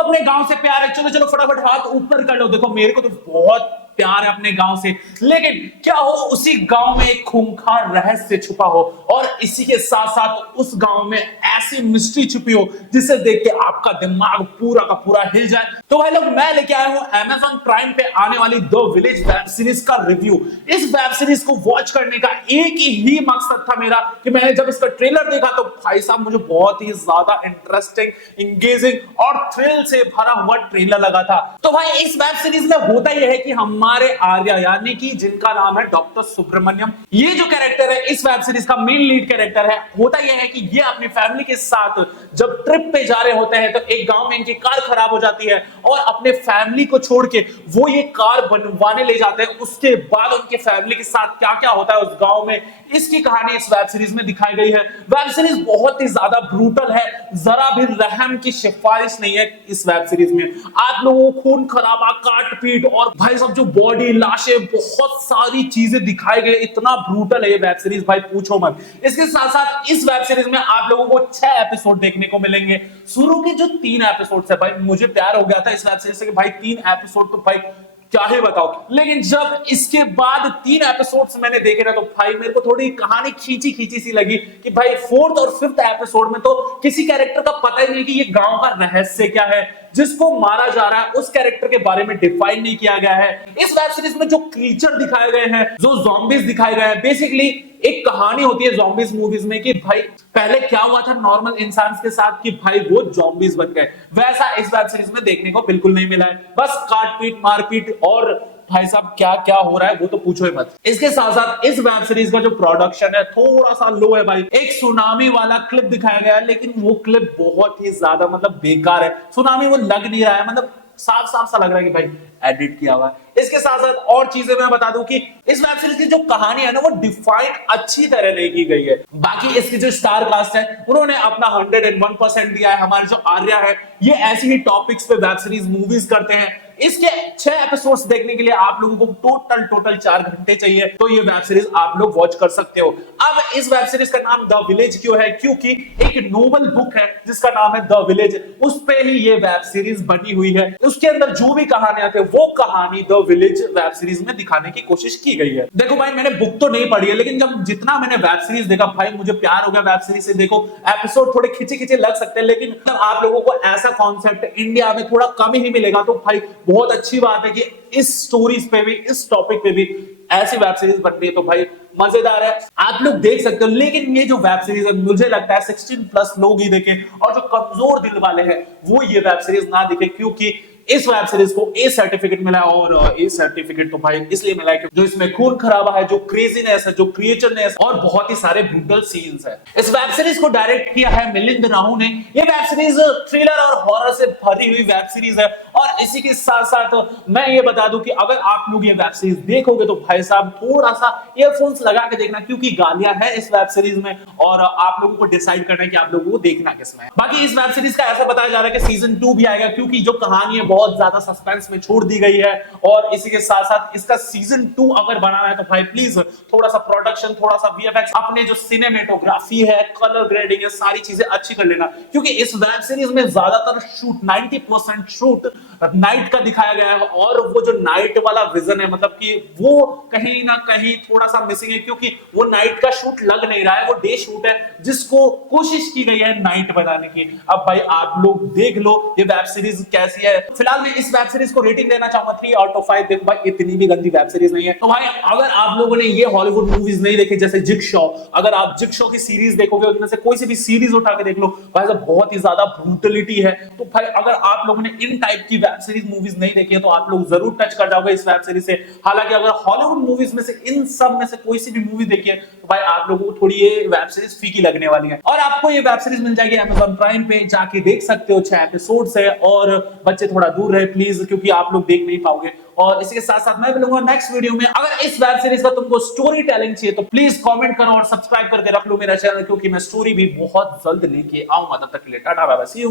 अपने गांव से प्यार है, चलो चलो फटाफट हाथ ऊपर कर लो। देखो मेरे को तो बहुत प्यार है अपने गांव से, लेकिन क्या हो उसी गांव में एक खूंखार रहस्य छुपा हो और इसी के साथ साथ उस गांव में ऐसी मिस्ट्री छुपी हो जिसे देख के आपका दिमाग पूरा का पूरा हिल जाए। तो भाई लोग मैं लेके आया हूं Amazon प्राइम पे आने वाली द विलेज वेब सीरीज का रिव्यू। इस वेब सीरीज को वॉच करने का एक ही मकसद था मेरा कि मैंने जब इसका ट्रेलर देखा तो भाई साहब मुझे बहुत ही ज्यादा इंटरेस्टिंग, इंगेजिंग और थ्रिल से भरा हुआ ट्रेलर लगा था। तो भाई इस वेब सीरीज में होता यह है कि हमारे आर्या यानी कि जिनका नाम है डॉक्टर सुब्रमण्यम, ये जो कैरेक्टर है इस वेब सीरीज का मेन लीड कैरेक्टर है, होता यह है कि ये अपनी फैमिली के साथ जब ट्रिप पे जा रहे होते हैं तो एक गांव में इनकी कार खराब हो जाती है और अपने फैमिली को छोड़ के वो ये कार बनवाने ले जाते हैं। उसके बाद उनके फैमिली के साथ क्या क्या होता है उस गांव में, इसकी कहानी इस वेब सीरीज में दिखाई गई है। वेब सीरीज बहुत ही ज्यादा ब्रूटल है, जरा भी रहम की सिफारिश नहीं है इस वेब सीरीज में। आप लोगों को खून खराबा, काट पीट और भाई साहब जो बॉडी, लाशें, बहुत सारी चीजें दिखाई गई। इतना ब्रूटल है ये वेब सीरीज भाई पूछो मत। इसके साथ साथ इस वेब सीरीज में आप लोगों को 6 एपिसोड देखने को मिलेंगे। शुरू के जो 3 एपिसोड है भाई मुझे प्यार हो गया था इस वेब सीरीज से कि भाई 3 एपिसोड तो भाई क्या ही बताओ, लेकिन जब इसके बाद 3 एपिसोड्स मैंने देखे ना तो भाई मेरे को थोड़ी कहानी खींची खींची सी लगी कि भाई 4th और 5th एपिसोड में तो किसी कैरेक्टर का पता ही नहीं कि ये गांव का रहस्य क्या है, जिसको मारा जा रहा है उस कैरेक्टर के बारे में डिफाइन नहीं किया गया है। इस वेब सीरीज में जो क्रीचर दिखाए गए हैं, जो ज़ॉम्बीज दिखाए गए हैं, बेसिकली एक कहानी होती है ज़ॉम्बीज मूवीज में कि भाई पहले क्या हुआ था नॉर्मल इंसान के साथ कि भाई वो ज़ॉम्बीज बन गए, वैसा इस वेब सीरीज में देखने को बिल्कुल नहीं मिला है। बस काटपीट, मारपीट और भाई साहब क्या क्या हो रहा है वो तो पूछो ही मत। इसके साथ साथ इस वेब सीरीज का जो प्रोडक्शन है थोड़ा सा लो है भाई। एक सुनामी वाला क्लिप दिखाया गया है लेकिन वो क्लिप बहुत ही ज्यादा मतलब बेकार है। सुनामी वो लग नहीं रहा है, मतलब साफ साफ सा लग रहा है कि भाई एडिट किया हुआ है। इसके साथ साथ और चीजें मैं बता दूं कि इस वेब सीरीज की जो कहानी है ना वो डिफाइन अच्छी तरह नहीं की गई है। बाकी इसकी जो स्टार कास्ट है उन्होंने अपना 101% दिया है। हमारे जो आर्या है ये ऐसी ही टॉपिक्स पे वेब सीरीज मूवीज करते हैं। इसके 6 एपिसोड्स देखने के लिए आप लोगों को टोटल 4 घंटे चाहिए, तो ये वेब सीरीज आप लोग वॉच कर सकते हो। अब इस वेब सीरीज का नाम द विलेज क्यों है? क्योंकि एक नोवेल बुक है जिसका नाम है द विलेज, उस पे ही ये वेब सीरीज बनी हुई है। उसके अंदर जो भी कहानी आती है वो कहानी द विलेज वेब सीरीज में दिखाने की कोशिश की गई है। देखो भाई मैंने बुक तो नहीं पढ़ी है लेकिन जब जितना मैंने वेब सीरीज देखा भाई मुझे प्यार हो गया वेब सीरीज से। देखो एपिसोड थोड़े खिंचे खिंचे लग सकते हैं लेकिन आप लोगों को ऐसा कॉन्सेप्ट इंडिया में थोड़ा कम ही मिलेगा, तो भाई बहुत अच्छी बात है कि इस स्टोरीज पे भी, इस टॉपिक पे भी ऐसी वेब सीरीज बन रही है, तो भाई मजेदार है, आप लोग देख सकते हो। लेकिन ये जो वेब सीरीज है मुझे लगता है 16+ लोग ही देखें और जो कमजोर दिल वाले हैं वो ये वेब सीरीज ना देखें, क्योंकि इस वेब सीरीज को ए सर्टिफिकेट मिला है। और ए सर्टिफिकेट तो भाई इसलिए मिला है कि जो इसमें खून खराबा है, जो क्रेजीनेस है, जो क्रिएचरनेस और बहुत ही सारे ब्रूटल सीन्स है। इस वेब सीरीज को डायरेक्ट किया है मिलिंद राहू ने। ये वेब सीरीज थ्रिलर और हॉरर से भरी हुई वेब सीरीज है। और इसी के साथ साथ मैं ये बता दूं कि अगर आप लोग ये वेब सीरीज देखोगे तो भाई साहब थोड़ा सा ईयरफोन्स लगा के देखना, क्योंकि गालियां है इस वेब सीरीज में और आप लोगों को डिसाइड करना है कि आप लोगों को देखना किसमें है। बाकी इस वेब सीरीज का ऐसा बताया जा रहा है कि सीजन 2 भी आएगा, क्योंकि जो कहानी है बहुत ज्यादा सस्पेंस में छोड़ दी गई है। और इसी के साथ साथ इसका सीजन 2 अगर बनाना है तो भाई प्लीज थोड़ा सा प्रोडक्शन, थोड़ा सा वीएफएक्स, अपने जो सिनेमेटोग्राफी है, कलर ग्रेडिंग है, सारी चीजें अच्छी कर लेना, क्योंकि इस वेब सीरीज में ज्यादातर शूट 90% शूट नाइट का दिखाया गया है। और वो जो नाइट वाला विजन है मतलब कि वो कहीं ना कहीं थोड़ा सा मिसिंग है, क्योंकि वो नाइट का शूट लग नहीं रहा है, वो डे शूट है जिसको कोशिश की गई है नाइट बनाने की। अब भाई आप लोग देख लो ये वेब सीरीज कैसी है। फिलहाल मैं इस वेब सीरीज को रेटिंग देना चाहूंगा 3 आउट ऑफ 5। देखो भाई इतनी भी गंदी वेब सीरीज नहीं है। तो भाई अगर आप लोगों ने ये हॉलीवुड मूवीज नहीं देखी जैसे जिगशॉ, अगर आप जिगशॉ की सीरीज देखोगे उनमें से कोई सी भी सीरीज उठा के देख लो भाई साहब बहुत ही ज्यादा ब्रूटलिटी है। तो भाई अगर आप लोगों ने इन टाइप की वेब सीरीज मूवीज नहीं देखी है तो आप लोग जरूर टच कर जाओगे इस वेब सीरीज से। हालांकि अगर हॉलीवुड मूवीज में से इन सब में से कोई सी भी मूवी देखी है तो भाई आप लोगों को थोड़ी ये वेब सीरीज फीकी लगने वाली है। और आपको ये वेब सीरीज मिल जाएगी Amazon प्राइम पे, जाके देख सकते हो। 6 एपिसोड्स है और बच्चे थोड़ा दूर रहे प्लीज, क्योंकि आप लोग देख नहीं पाओगे। और इसके साथ साथ मैं मिलूंगा नेक्स्ट वीडियो में। अगर इस वेब सीरीज का तुमको स्टोरी टेलिंग चाहिए तो प्लीज कमेंट करो और सब्सक्राइब करके रख लो मेरा चैनल, क्योंकि मैं स्टोरी भी बहुत जल्द लेके आऊंगा। तब तक के लिए tata bye bye, see you.